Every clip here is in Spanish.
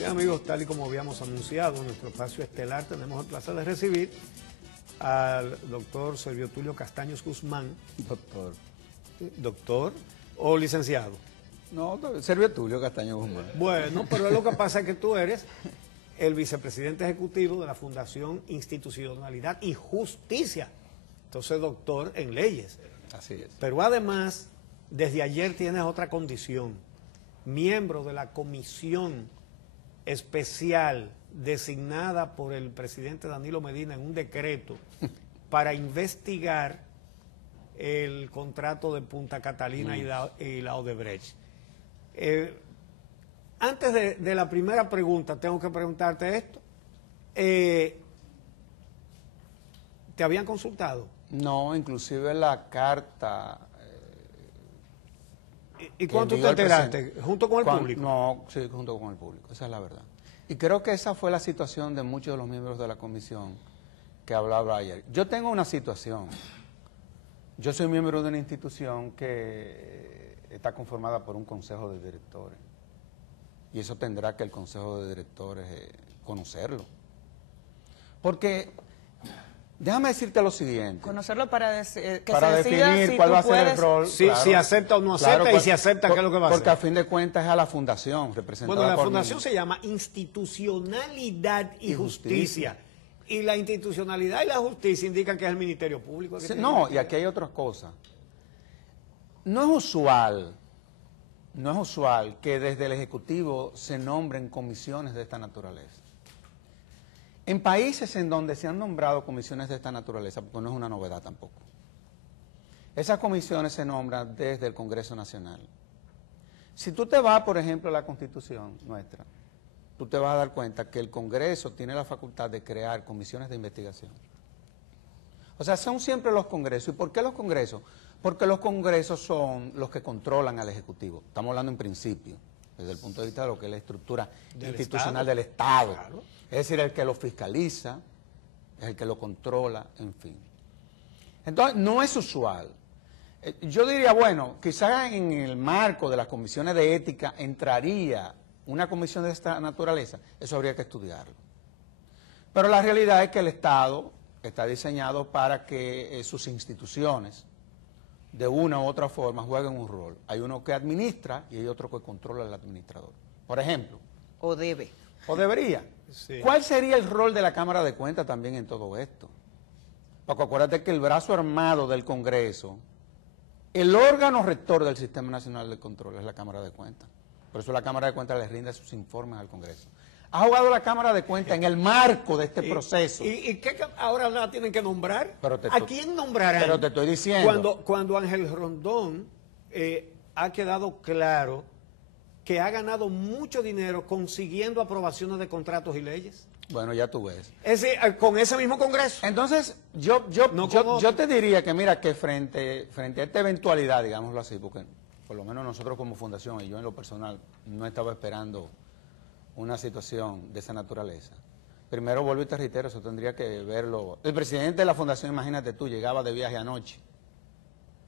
Bien, amigos, tal y como habíamos anunciado en nuestro espacio estelar, tenemos el placer de recibir al doctor Servio Tulio Castaños Guzmán. Doctor. ¿Doctor o licenciado? No, Servio Tulio Castaños Guzmán. Bueno, pero lo que pasa es que tú eres el vicepresidente ejecutivo de la Fundación Institucionalidad y Justicia. Entonces, doctor en leyes. Así es. Pero además, desde ayer tienes otra condición. Miembro de la comisión especial designada por el presidente Danilo Medina en un decreto para investigar el contrato de Punta Catalina y la Odebrecht. Antes de la primera pregunta, tengo que preguntarte esto. ¿Te habían consultado? No, inclusive la carta... ¿Y cuánto te enteraste? ¿Junto con el público? No, sí, junto con el público, esa es la verdad. Y creo que esa fue la situación de muchos de los miembros de la comisión que hablaba ayer. Yo tengo una situación. Yo soy miembro de una institución que está conformada por un consejo de directores. Y eso tendrá que el consejo de directores conocerlo. Porque... déjame decirte lo siguiente. Conocerlo para definir si cuál va a ser el rol. Sí, claro, si acepta o no acepta, claro, y si acepta, ¿qué es lo que va a hacer? Porque a fin de cuentas es a la fundación representada por... Bueno, la fundación se llama Institucionalidad y Justicia. Y la institucionalidad y la justicia indican que es el Ministerio Público. Sí, no, y aquí hay otras cosas. No es usual que desde el Ejecutivo se nombren comisiones de esta naturaleza. En países en donde se han nombrado comisiones de esta naturaleza, porque no es una novedad tampoco, esas comisiones se nombran desde el Congreso Nacional. Si tú te vas, por ejemplo, a la Constitución nuestra, tú te vas a dar cuenta que el Congreso tiene la facultad de crear comisiones de investigación. O sea, son siempre los congresos. ¿Y por qué los congresos? Porque los congresos son los que controlan al Ejecutivo. Estamos hablando en principio, desde el punto de vista de lo que es la estructura institucional del Estado. Claro. Es decir, el que lo fiscaliza, es el que lo controla, en fin. Entonces, no es usual. Yo diría, bueno, quizás en el marco de las comisiones de ética entraría una comisión de esta naturaleza. Eso habría que estudiarlo. Pero la realidad es que el Estado está diseñado para que sus instituciones, de una u otra forma, jueguen un rol. Hay uno que administra y hay otro que controla al administrador. Por ejemplo. O debe. O debería. Sí. ¿Cuál sería el rol de la Cámara de Cuentas también en todo esto? Porque acuérdate que el brazo armado del Congreso, el órgano rector del Sistema Nacional de Control es la Cámara de Cuentas. Por eso la Cámara de Cuentas le rinde sus informes al Congreso. ¿Ha jugado la Cámara de Cuentas en el marco de este proceso? ¿Y qué ahora la tienen que nombrar? ¿A quién nombrarán? Pero te estoy diciendo. Cuando Ángel Rondón ha quedado claro que ha ganado mucho dinero consiguiendo aprobaciones de contratos y leyes. Bueno, ya tú ves. Es decir, con ese mismo Congreso. Entonces, yo te diría que mira, que frente a esta eventualidad, digámoslo así, porque por lo menos nosotros como fundación y yo en lo personal no estaba esperando una situación de esa naturaleza. Primero, vuelvo y te reitero, eso tendría que verlo. El presidente de la fundación, imagínate tú, llegaba de viaje anoche.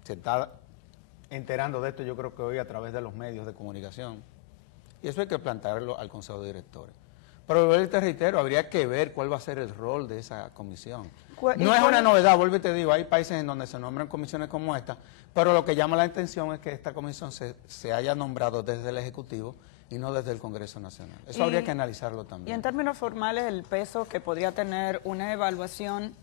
Se está enterando de esto, yo creo que hoy a través de los medios de comunicación. Y eso hay que plantearlo al Consejo de Directores. Pero vuelvo y te reitero, habría que ver cuál va a ser el rol de esa comisión. No es una novedad, vuelvo y te digo, hay países en donde se nombran comisiones como esta, pero lo que llama la atención es que esta comisión se haya nombrado desde el Ejecutivo y no desde el Congreso Nacional. Eso habría que analizarlo también. Y en términos formales, el peso que podría tener una evaluación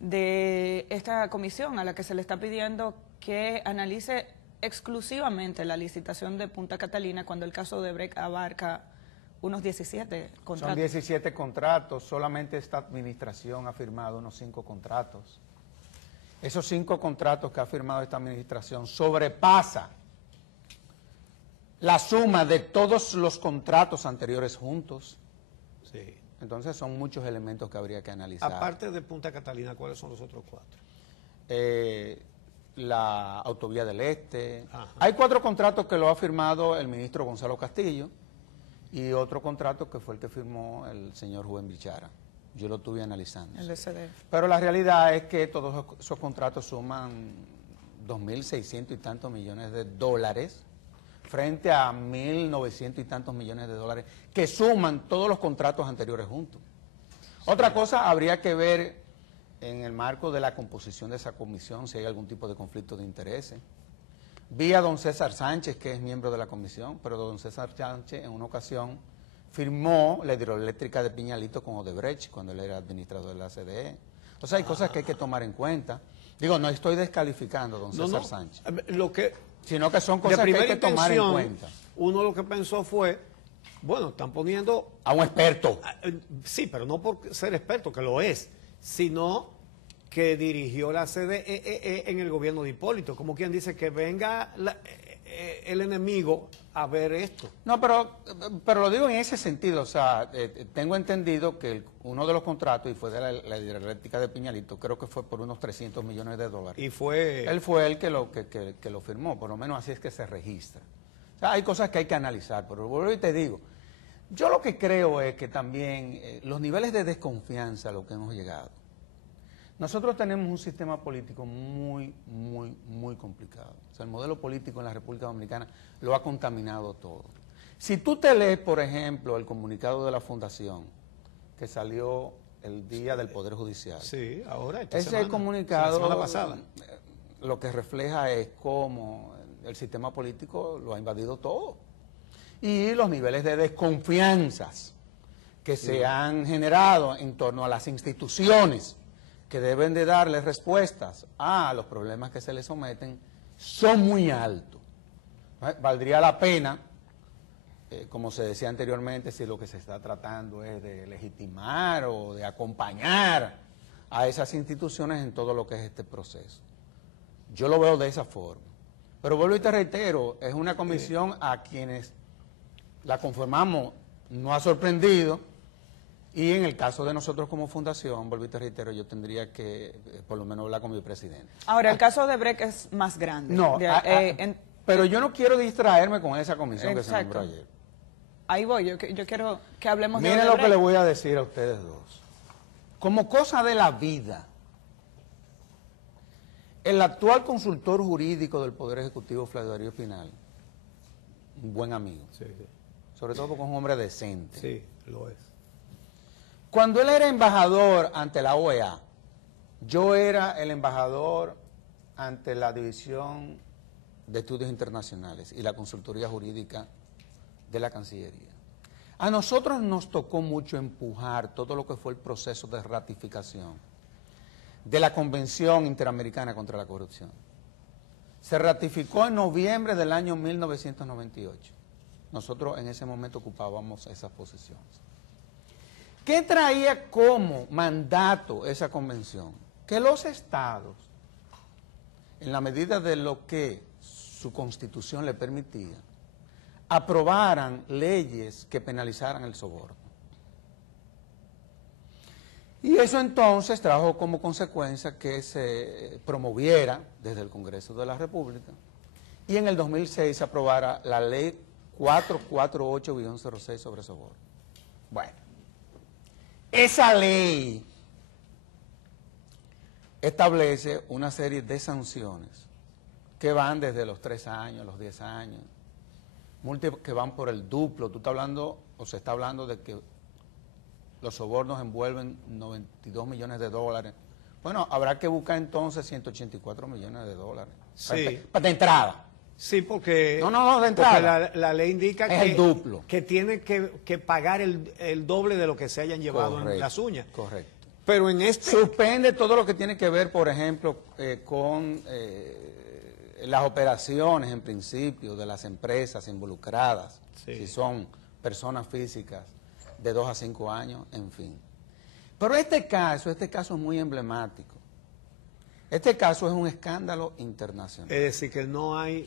de esta comisión a la que se le está pidiendo que analice exclusivamente la licitación de Punta Catalina, cuando el caso de Odebrecht abarca unos 17 contratos. Son 17 contratos, solamente esta administración ha firmado unos 5 contratos. Esos 5 contratos que ha firmado esta administración sobrepasa la suma de todos los contratos anteriores juntos. Sí. Entonces son muchos elementos que habría que analizar. Aparte de Punta Catalina, ¿cuáles son los otros 4? La Autovía del Este. Ajá. Hay 4 contratos que lo ha firmado el ministro Gonzalo Castillo y otro contrato que fue el que firmó el señor Juven Bichara. Yo lo estuve analizando. El SDF. Pero la realidad es que todos esos contratos suman 2.600 y tantos millones de dólares frente a 1.900 y tantos millones de dólares que suman todos los contratos anteriores juntos. Otra cosa, habría que ver en el marco de la composición de esa comisión si hay algún tipo de conflicto de intereses. Vi a don César Sánchez, que es miembro de la comisión, pero don César Sánchez en una ocasión firmó la hidroeléctrica de Piñalito con Odebrecht cuando él era administrador de la CDE. O sea, hay cosas que hay que tomar en cuenta. Digo, no estoy descalificando a don César Sánchez, sino que son cosas que hay que tomar en cuenta. Uno lo que pensó fue, bueno, están poniendo... A un experto. Sí, pero no por ser experto, que lo es, sino que dirigió la CDE en el gobierno de Hipólito. Como quien dice que venga el enemigo a ver esto. No, pero lo digo en ese sentido. O sea, tengo entendido que uno de los contratos, y fue de la hidroeléctrica de Piñalito, creo que fue por unos 300 millones de dólares. Y fue... Él fue el que lo firmó, por lo menos así es que se registra. O sea, hay cosas que hay que analizar, pero vuelvo y te digo, yo lo que creo es que también los niveles de desconfianza a los que hemos llegado. Nosotros tenemos un sistema político muy, muy, muy complicado. O sea, el modelo político en la República Dominicana lo ha contaminado todo. Si tú te lees, por ejemplo, el comunicado de la Fundación, que salió el día del Poder Judicial. Sí, ahora ese comunicado, la semana pasada, lo que refleja es cómo el sistema político lo ha invadido todo. Y los niveles de desconfianzas que se han generado en torno a las instituciones que deben de darle respuestas a los problemas que se les someten, son muy altos. Valdría la pena, como se decía anteriormente, si lo que se está tratando es de legitimar o de acompañar a esas instituciones en todo lo que es este proceso. Yo lo veo de esa forma. Pero vuelvo y te reitero, es una comisión a quienes la conformamos no ha sorprendido. Y en el caso de nosotros como fundación, vuelvo y te reitero, yo tendría que por lo menos hablar con mi presidente. Ahora, el caso de Brecht es más grande. No, pero yo no quiero distraerme con esa comisión que se nombró ayer. Ahí voy, yo quiero que hablemos de Miren lo que le voy a decir a ustedes dos. Como cosa de la vida, el actual consultor jurídico del Poder Ejecutivo, Flavio Darío Espinal, un buen amigo, sí. Sobre todo porque es un hombre decente. Sí, lo es. Cuando él era embajador ante la OEA, yo era el embajador ante la División de Estudios Internacionales y la Consultoría Jurídica de la Cancillería. A nosotros nos tocó mucho empujar todo lo que fue el proceso de ratificación de la Convención Interamericana contra la Corrupción. Se ratificó en noviembre del año 1998. Nosotros en ese momento ocupábamos esas posiciones. ¿Qué traía como mandato esa convención? Que los estados, en la medida de lo que su constitución le permitía, aprobaran leyes que penalizaran el soborno. Y eso entonces trajo como consecuencia que se promoviera desde el Congreso de la República y en el 2006 se aprobara la ley 448-06 sobre soborno. Bueno, esa ley establece una serie de sanciones que van desde los 3 años, los 10 años, multas que van por el duplo. Tú estás hablando, o se está hablando de que los sobornos envuelven 92 millones de dólares. Bueno, habrá que buscar entonces 184 millones de dólares. Sí. Para de entrada. Sí, porque, no, de entrada. porque la ley indica es el duplo. Que tiene que pagar el doble de lo que se hayan llevado en las uñas. Correcto. Pero en este... Suspende todo lo que tiene que ver, por ejemplo, con las operaciones, en principio, de las empresas involucradas, sí. Si son personas físicas de 2 a 5 años, en fin. Pero este caso es muy emblemático. Este caso es un escándalo internacional. Es decir, que no hay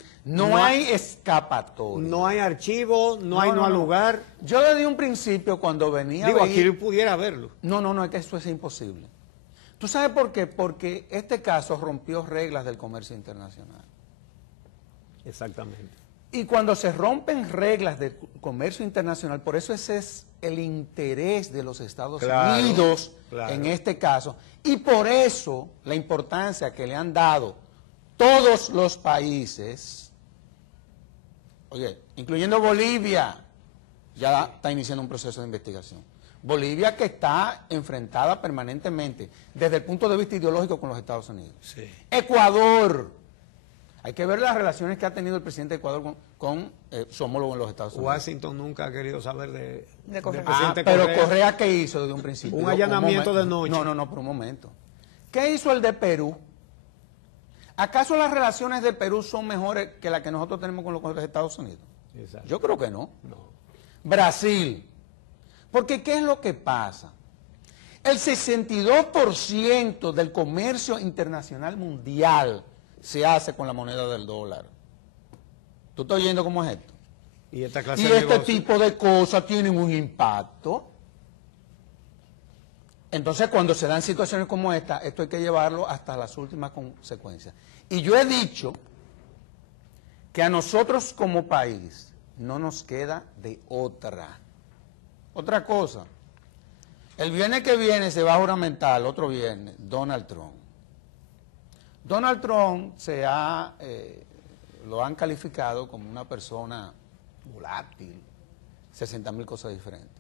escapatoria. No hay archivo, no hay lugar. Yo desde un principio, cuando venía... aquí pudiera verlo. No, es que eso es imposible. ¿Tú sabes por qué? Porque este caso rompió reglas del comercio internacional. Exactamente. Y cuando se rompen reglas del comercio internacional, por eso ese es el interés de los Estados Unidos en este caso, y por eso la importancia que le han dado todos los países Oye, incluyendo Bolivia, ya está iniciando un proceso de investigación. Bolivia que está enfrentada permanentemente desde el punto de vista ideológico con los Estados Unidos. Sí. Ecuador. Hay que ver las relaciones que ha tenido el presidente de Ecuador con su homólogo en los Estados Unidos. Washington nunca ha querido saber del Correa. presidente pero Correa. Correa, ¿qué hizo desde un principio? Un allanamiento de noche. No, por un momento. ¿Qué hizo el de Perú? ¿Acaso las relaciones de Perú son mejores que las que nosotros tenemos con los Estados Unidos? Exacto. Yo creo que no. No. Brasil. Porque ¿qué es lo que pasa? El 62% del comercio internacional mundial se hace con la moneda del dólar. ¿Tú estás oyendo cómo es esto? Y esta clase Y de este negocio- tipo de cosas tienen un impacto. Entonces, cuando se dan situaciones como esta, esto hay que llevarlo hasta las últimas consecuencias. Y yo he dicho que a nosotros como país no nos queda de otra. Otra cosa. El viernes que viene se va a juramentar, el otro viernes, Donald Trump. Donald Trump lo han calificado como una persona volátil, 60.000 cosas diferentes.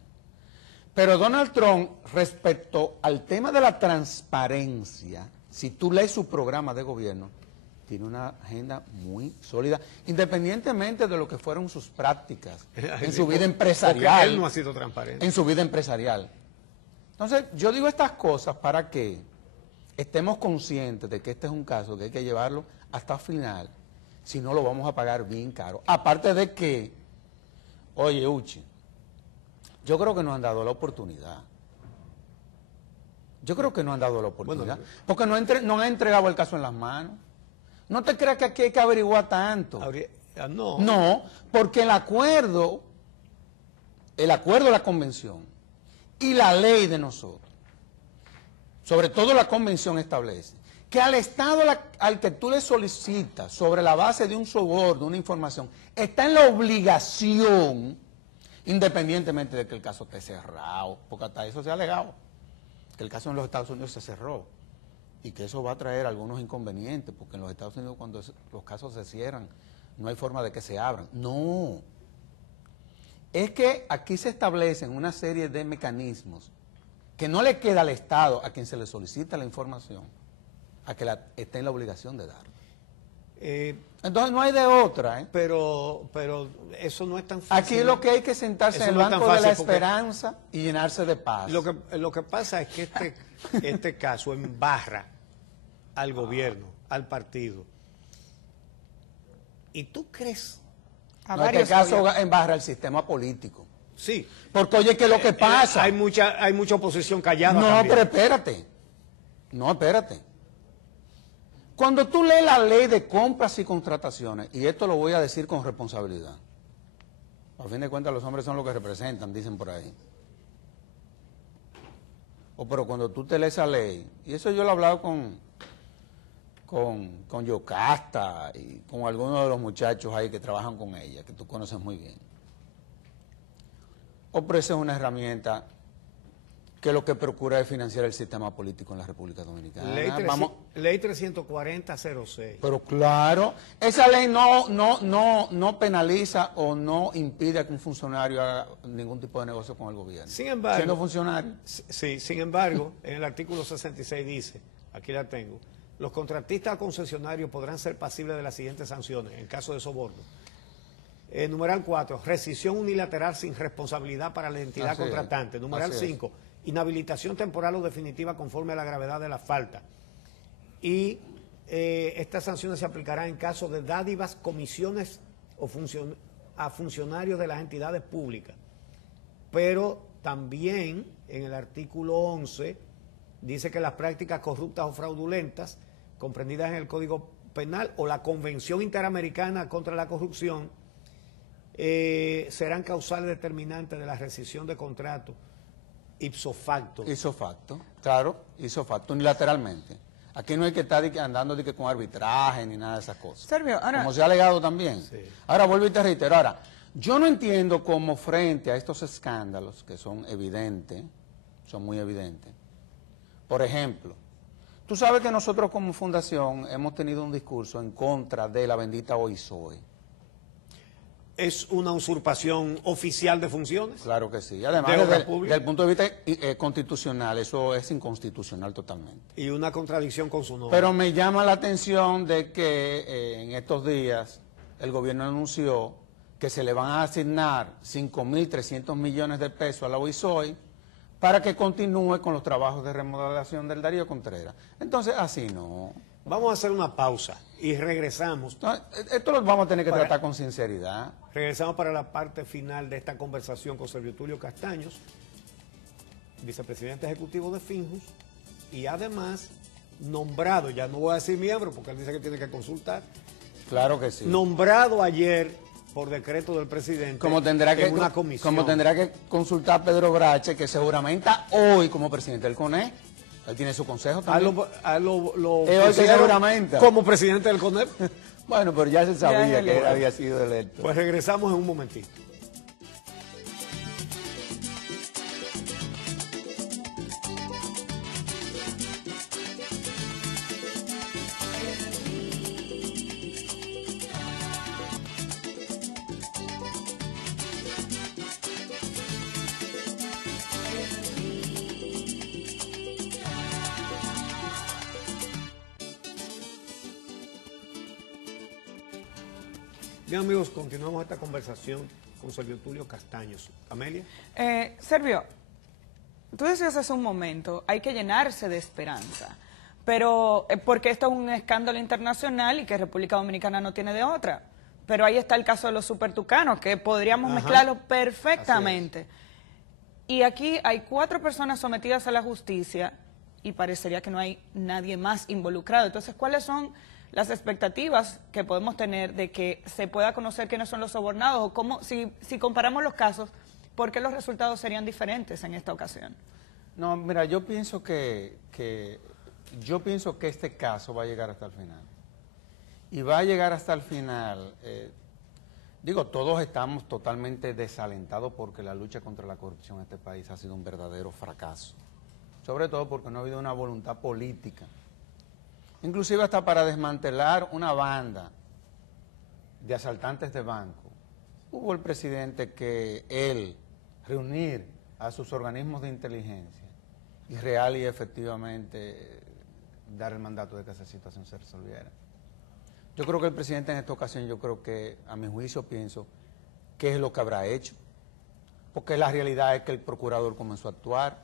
Pero Donald Trump, respecto al tema de la transparencia, si tú lees su programa de gobierno, tiene una agenda muy sólida, independientemente de lo que fueron sus prácticas en su vida empresarial. Porque él no ha sido transparente. En su vida empresarial. Entonces, yo digo estas cosas para que estemos conscientes de que este es un caso que hay que llevarlo hasta el final, si no lo vamos a pagar bien caro. Aparte de que, oye, Uchi, yo creo que nos han dado la oportunidad. Yo creo que no han dado la oportunidad. Bueno, porque no han entregado el caso en las manos. No te creas que aquí hay que averiguar tanto. No. No, porque el acuerdo de la convención y la ley de nosotros, sobre todo la convención establece que al Estado al que tú le solicitas sobre la base de un soborno, una información, está en la obligación, independientemente de que el caso esté cerrado, porque hasta eso se ha alegado, que el caso en los Estados Unidos se cerró y que eso va a traer algunos inconvenientes, porque en los Estados Unidos cuando los casos se cierran, no hay forma de que se abran. No. Es que aquí se establecen una serie de mecanismos que no le queda al Estado, a quien se le solicita la información, a que esté en la obligación de dar. Entonces no hay de otra, ¿eh? Pero eso no es tan fácil. Aquí lo que hay que sentarse Eso en el no es tan banco de la fácil porque esperanza y llenarse de paz. Lo que pasa es que este caso embarra al gobierno, al partido. ¿Y tú crees? No, en este caso embarra el sistema político. Sí. Porque oye, que lo que pasa... Hay mucha oposición callada. No, también. pero espérate. No, espérate. Cuando tú lees la ley de compras y contrataciones, y esto lo voy a decir con responsabilidad, a fin de cuentas los hombres son los que representan, dicen por ahí. Pero cuando tú te lees esa ley, y eso yo lo he hablado con Yocasta y con algunos de los muchachos ahí que trabajan con ella, que tú conoces muy bien. Pero esa es una herramienta que lo que procura es financiar el sistema político en la República Dominicana. Ley 340-06. Pero claro, esa ley no penaliza o no impide que un funcionario haga ningún tipo de negocio con el gobierno. Sin embargo, siendo funcionario. Sí, sin embargo, en el artículo 66 dice, aquí la tengo, los contratistas o concesionarios podrán ser pasibles de las siguientes sanciones en caso de soborno. Numeral 4, rescisión unilateral sin responsabilidad para la entidad contratante. Numeral 5, inhabilitación temporal o definitiva conforme a la gravedad de la falta. Y estas sanciones se aplicarán en caso de dádivas, comisiones o a funcionarios de las entidades públicas. Pero también en el artículo 11 dice que las prácticas corruptas o fraudulentas comprendidas en el Código Penal o la Convención Interamericana contra la Corrupción serán causales determinantes de la rescisión de contrato ipso facto. Ipso facto, claro, ipso facto, unilateralmente. Aquí no hay que estar andando con arbitraje ni nada de esas cosas. Servio, ahora, como se ha alegado también. Sí. Ahora vuelvo y te reitero. Ahora, yo no entiendo cómo frente a estos escándalos, que son evidentes, son muy evidentes. Por ejemplo, tú sabes que nosotros como fundación hemos tenido un discurso en contra de la bendita OISOE. es una usurpación oficial de funciones. Claro que sí. Además, de obra desde pública. el punto de vista constitucional, eso es inconstitucional totalmente. Y una contradicción con su nombre. Pero me llama la atención de que en estos días el gobierno anunció que se le van a asignar 5.300 millones de pesos a la UISOI para que continúe con los trabajos de remodelación del Darío Contreras. Entonces, así no. Vamos a hacer una pausa y regresamos. No, esto lo vamos a tener que Para- tratar con sinceridad. Regresamos para la parte final de esta conversación con Servio Tulio Castaños, vicepresidente ejecutivo de Finjus, y además nombrado, ya no voy a decir miembro porque él dice que tiene que consultar, Claro que sí. nombrado ayer por decreto del presidente Como tendrá que, en una comisión. como tendrá que consultar Pedro Brache, que se juramenta hoy como presidente del CONE. Él tiene su consejo también. A lo hoy que se pusieron juramenta. como presidente del CONEP. Bueno, pero ya se sabía Ya es que él electo. había sido electo. Pues regresamos en un momentito. Bien amigos, continuamos esta conversación con Servio Tulio Castaños. Amelia. Servio, tú decías hace un momento, hay que llenarse de esperanza, pero porque esto es un escándalo internacional y que República Dominicana no tiene de otra. Pero ahí está el caso de los supertucanos, que podríamos Ajá. mezclarlos perfectamente. Y aquí hay 4 personas sometidas a la justicia y parecería que no hay nadie más involucrado. Entonces, ¿cuáles son las expectativas que podemos tener de que se pueda conocer quiénes son los sobornados? O cómo, si comparamos los casos, ¿por qué los resultados serían diferentes en esta ocasión? No, mira, yo pienso que este caso va a llegar hasta el final. Y va a llegar hasta el final. Todos estamos totalmente desalentados porque la lucha contra la corrupción en este país ha sido un verdadero fracaso. Sobre todo porque no ha habido una voluntad política. Inclusive hasta para desmantelar una banda de asaltantes de banco. Hubo el presidente que él reunir a sus organismos de inteligencia y real y efectivamente dar el mandato de que esa situación se resolviera. Yo creo que el presidente en esta ocasión, a mi juicio pienso, ¿qué es lo que habrá hecho? Porque la realidad es que el procurador comenzó a actuar.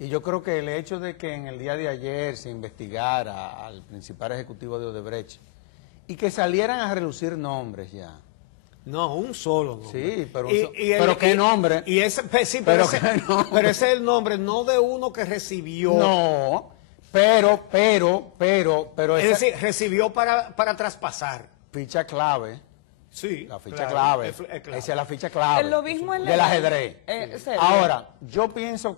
Y yo creo que el hecho de que en el día de ayer se investigara al principal ejecutivo de Odebrecht y que salieran a relucir nombres ya. No, un solo nombre. Sí, pero, pero ¿qué nombre? Y ese, sí, Pero ese, ¿qué nombre? pero ese es el nombre, no de uno que recibió. No, pero Es esa decir, recibió para traspasar. ficha clave, Sí. la ficha claro, clave, es clave. esa es la ficha clave El lobismo es del legal. ajedrez. Sergio. Ahora, yo pienso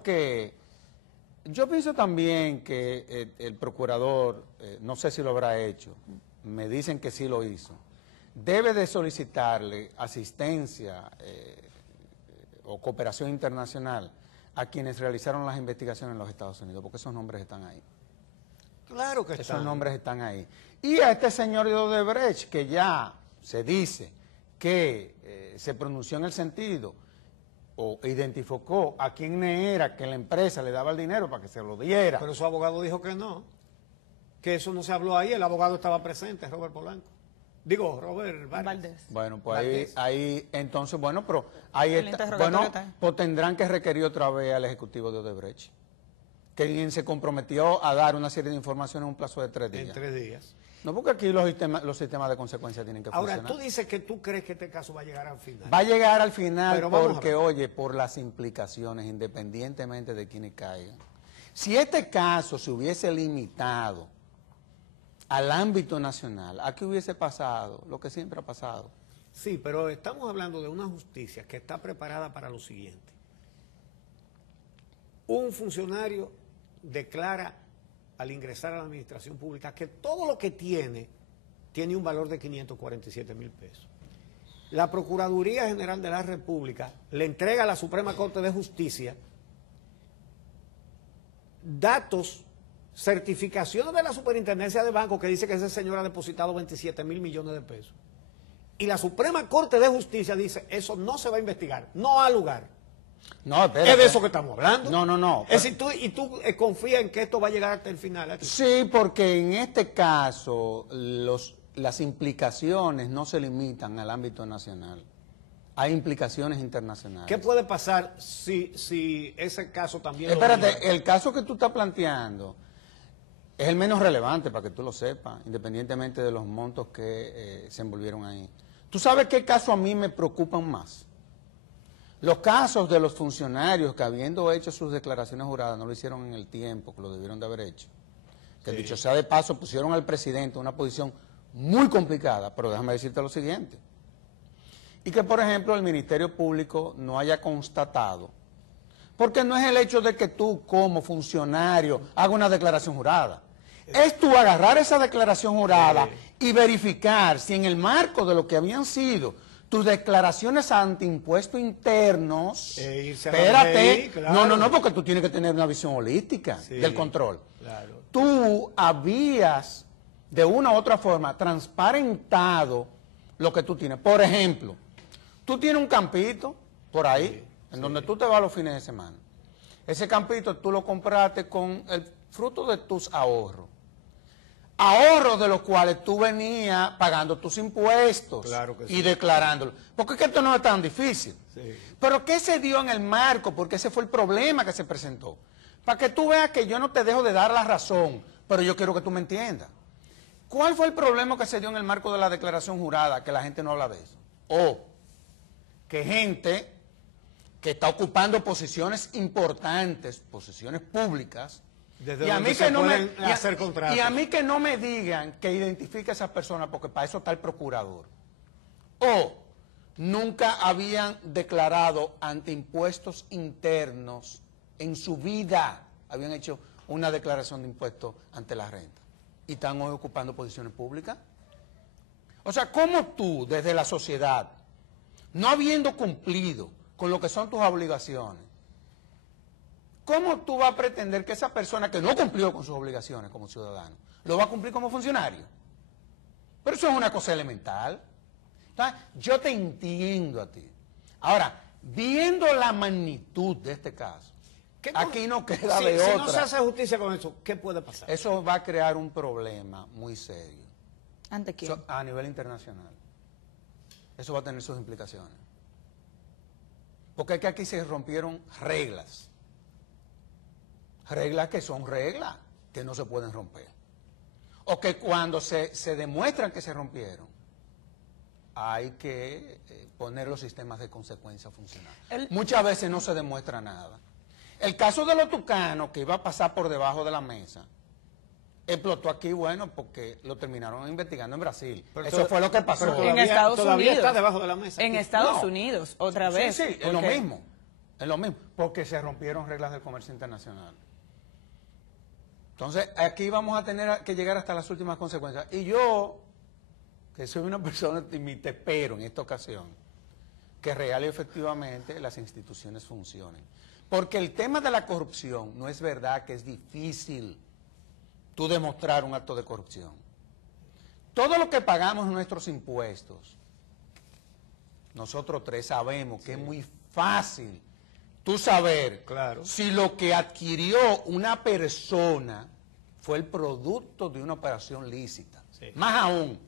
también que el procurador, no sé si lo habrá hecho, me dicen que sí lo hizo, debe de solicitarle asistencia o cooperación internacional a quienes realizaron las investigaciones en los Estados Unidos, porque esos nombres están ahí. Claro que Esos está. nombres están ahí. Y a este señor de Odebrecht, que ya se dice que se pronunció en el sentido o identificó a quién era que la empresa le daba el dinero para que se lo diera. Pero su abogado dijo que no, que eso no se habló ahí, el abogado estaba presente, Robert Polanco. Digo, Robert Valdés. Bueno, pues Valdés. ahí entonces, bueno, pero ahí El está. interrogatorio Bueno, está. pues tendrán que requerir otra vez al ejecutivo de Odebrecht, quien se comprometió a dar una serie de informaciones en un plazo de 3 días. en 3 días. No, porque aquí los sistemas de consecuencia tienen que Ahora, funcionar. tú dices que tú crees que este caso va a llegar al final. Va a llegar al final Pero vamos a porque, ver. oye, por las implicaciones, independientemente de quienes caigan. Si este caso se hubiese limitado al ámbito nacional, ¿a qué hubiese pasado? Lo que siempre ha pasado. Sí, pero estamos hablando de una justicia que está preparada para lo siguiente. Un funcionario declara al ingresar a la administración pública que todo lo que tiene un valor de 547,000 pesos. La Procuraduría General de la República le entrega a la Suprema Corte de Justicia datos, certificaciones de la Superintendencia de Bancos que dice que ese señor ha depositado 27,000 millones de pesos. Y la Suprema Corte de Justicia dice, eso no se va a investigar, no ha lugar. No, espérate. Es de eso que estamos hablando. No. Es decir, tú confías en que esto va a llegar hasta el final. Aquí. Sí, porque en este caso las implicaciones no se limitan al ámbito nacional. Hay implicaciones internacionales. ¿Qué puede pasar si ese caso también... Espérate, el caso que tú estás planteando es el menos relevante, para que tú lo sepas, independientemente de los montos que se envolvieron ahí. ¿Tú sabes qué caso a mí me preocupan más? Los casos de los funcionarios que, habiendo hecho sus declaraciones juradas, no lo hicieron en el tiempo que lo debieron de haber hecho. Que dicho sea de paso, pusieron al presidente en una posición muy complicada, pero déjame decirte lo siguiente. Y que, por ejemplo, el Ministerio Público no haya constatado, porque no es el hecho de que tú como funcionario hagas una declaración jurada, es tú agarrar esa declaración jurada y verificar si en el marco de lo que habían sido tus declaraciones ante impuestos internos, espérate, claro. No, porque tú tienes que tener una visión holística del control. Claro. Tú habías, de una u otra forma, transparentado lo que tú tienes. Por ejemplo, tú tienes un campito por ahí, en donde tú te vas los fines de semana. Ese campito tú lo compraste con el fruto de tus ahorros. Ahorros de los cuales tú venías pagando tus impuestos y declarándolos. Porque es que esto no es tan difícil. Sí. Pero ¿qué se dio en el marco? Porque ese fue el problema que se presentó. Para que tú veas que yo no te dejo de dar la razón, pero yo quiero que tú me entiendas. ¿Cuál fue el problema que se dio en el marco de la declaración jurada? Que la gente no habla de eso. O que gente que está ocupando posiciones importantes, posiciones públicas, y a mí que no me digan que identifique a esas personas, porque para eso está el procurador. O nunca habían declarado ante impuestos internos en su vida, habían hecho una declaración de impuestos ante la renta. Y están hoy ocupando posiciones públicas. O sea, ¿cómo tú, desde la sociedad, no habiendo cumplido con lo que son tus obligaciones, cómo tú vas a pretender que esa persona que no cumplió con sus obligaciones como ciudadano, lo va a cumplir como funcionario? Pero eso es una cosa elemental. Entonces, yo te entiendo a ti. Ahora, viendo la magnitud de este caso, aquí no queda de otra. Si no se hace justicia con eso, ¿qué puede pasar? Eso va a crear un problema muy serio. ¿Ante quién? A nivel internacional. Eso va a tener sus implicaciones. Porque es que aquí se rompieron reglas. Reglas que son reglas, que no se pueden romper. O que cuando se demuestran que se rompieron, hay que poner los sistemas de consecuencia a funcionar. Muchas veces no se demuestra nada. El caso de los tucanos, que iba a pasar por debajo de la mesa, explotó aquí, bueno, porque lo terminaron investigando en Brasil. Pero eso fue lo que pasó. En Estados Unidos. Está debajo de la mesa. En Estados Unidos, otra vez. Sí, es lo mismo. Es lo mismo, porque se rompieron reglas del comercio internacional. Entonces, aquí vamos a tener que llegar hasta las últimas consecuencias. Y yo, que soy una persona optimista, espero en esta ocasión que real y efectivamente las instituciones funcionen. Porque el tema de la corrupción, no es verdad que es difícil tú demostrar un acto de corrupción. Todo lo que pagamos nuestros impuestos, nosotros tres sabemos que es muy fácil tú saber si lo que adquirió una persona fue el producto de una operación lícita. Sí. Más aún,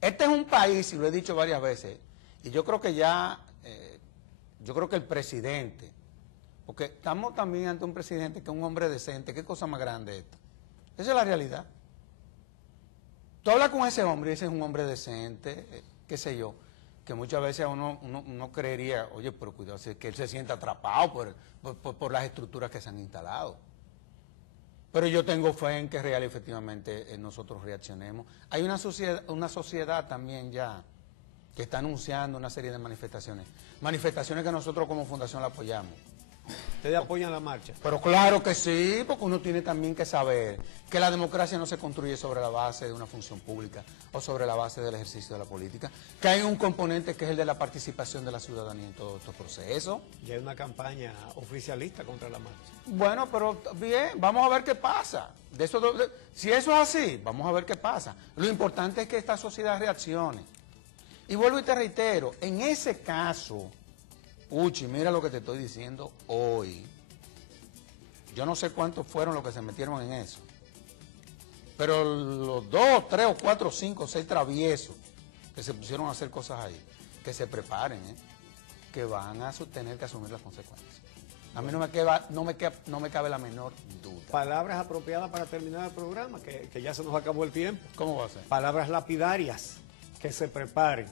este es un país, y lo he dicho varias veces, y yo creo que yo creo que el presidente, porque estamos también ante un presidente que es un hombre decente, ¿qué cosa más grande esta? Esa es la realidad. Tú hablas con ese hombre y ese es un hombre decente, qué sé yo, que muchas veces uno creería, oye, pero cuidado, que él se sienta atrapado por las estructuras que se han instalado. Pero yo tengo fe en que real y efectivamente nosotros reaccionemos. Hay una sociedad también ya que está anunciando una serie de manifestaciones. Manifestaciones que nosotros como fundación la apoyamos. ¿Ustedes apoyan la marcha? Pero claro que sí, porque uno tiene también que saber que la democracia no se construye sobre la base de una función pública o sobre la base del ejercicio de la política, que hay un componente que es el de la participación de la ciudadanía en todo estos procesos. Ya hay una campaña oficialista contra la marcha. Bueno, pero bien, vamos a ver qué pasa. Si eso es así, vamos a ver qué pasa. Lo importante es que esta sociedad reaccione. Y vuelvo y te reitero, en ese caso, Uchi, mira lo que te estoy diciendo hoy. Yo no sé cuántos fueron los que se metieron en eso. Pero los 2, 3 o 4, 5, 6 traviesos que se pusieron a hacer cosas ahí, que se preparen, que van a tener que asumir las consecuencias. A mí no me cabe la menor duda. Palabras apropiadas para terminar el programa, que ya se nos acabó el tiempo. ¿Cómo va a ser? Palabras lapidarias, que se preparen.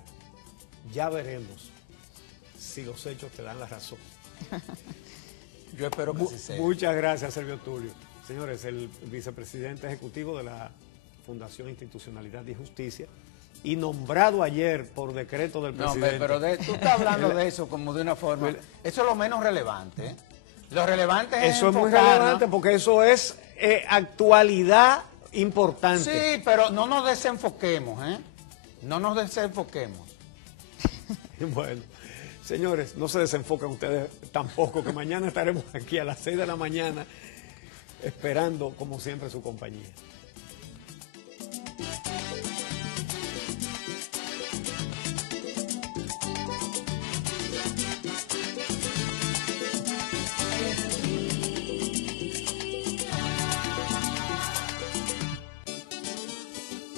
Ya veremos si los hechos te dan la razón. Yo espero que así sea. Muchas gracias, Servio Tulio. Señores, el vicepresidente ejecutivo de la Fundación Institucionalidad y Justicia, y nombrado ayer por decreto del presidente. No, pero tú estás hablando de eso como de una forma... Eso es lo menos relevante, ¿eh? Lo relevante es eso es muy relevante porque eso es actualidad importante. Sí, pero no nos desenfoquemos, ¿eh? No nos desenfoquemos. Bueno, señores, no se desenfocan ustedes tampoco, que mañana estaremos aquí a las 6 de la mañana esperando, como siempre, su compañía.